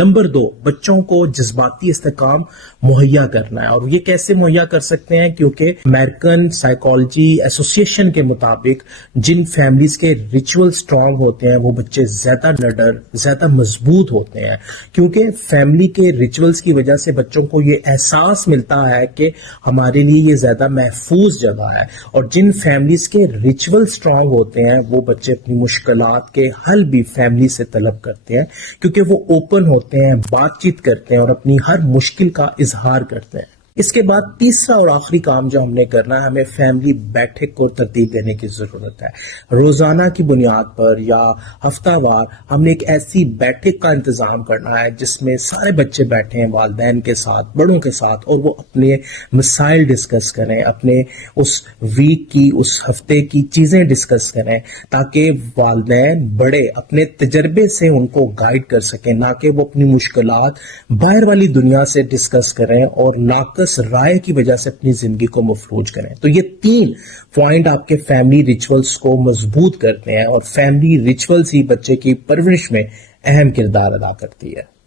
Number 2، بچوں کو جذباتی استحکام مہیا کرنا ہے، اور یہ کیسے مہیا کر سکتے ہیں؟ کیونکہ امریکن سائیکالوجی ایسوسی ایشن کے مطابق جن فیملیز کے ریچول سٹرونگ ہوتے ہیں وہ بچے زیادہ نڈر، زیادہ مضبوط ہوتے ہیں، کیونکہ فیملی کے ریچولز کی وجہ سے بچوں کو یہ احساس ملتا ہے کہ ہمارے لیے یہ زیادہ محفوظ جگہ ہے، اور جن فیملیز کے ریچول سٹرونگ ہوتے ہیں وہ بچے اپنی مشکلات کے حل بھی فیملی سے طلب کرتے ہیں، کیونکہ وہ اوپن ہوتے ہیں، بات چیت کرتے ہیں اور اپنی ہر مشکل کا اظہار کرتے ہیں۔ اس کے بعد تیسرا اور آخری کام جو ہم نے کرنا ہے، ہمیں فیملی بیٹھک کو ترتیب دینے کی ضرورت ہے۔ روزانہ کی بنیاد پر یا ہفتہ وار ہم نے ایک ایسی بیٹھک کا انتظام کرنا ہے جس میں سارے بچے بیٹھے ہیں، والدین کے ساتھ، بڑوں کے ساتھ، اور وہ اپنے مسائل ڈسکس کریں، اپنے اس ویک کی، اس ہفتے کی چیزیں ڈسکس کریں، تاکہ والدین بڑے اپنے تجربے سے ان کو گائیڈ کر سکیں، نہ کہ وہ اپنی مشکلات باہر والی دنیا سے ڈسکس کریں اور ناقص رائے کی وجہ سے اپنی زندگی کو مفلوج کریں۔ تو یہ 3 پوائنٹ آپ کے فیملی ریچولز کو مضبوط کرتے ہیں، اور فیملی ریچولز ہی بچے کی پرورش میں اہم کردار ادا کرتی ہے۔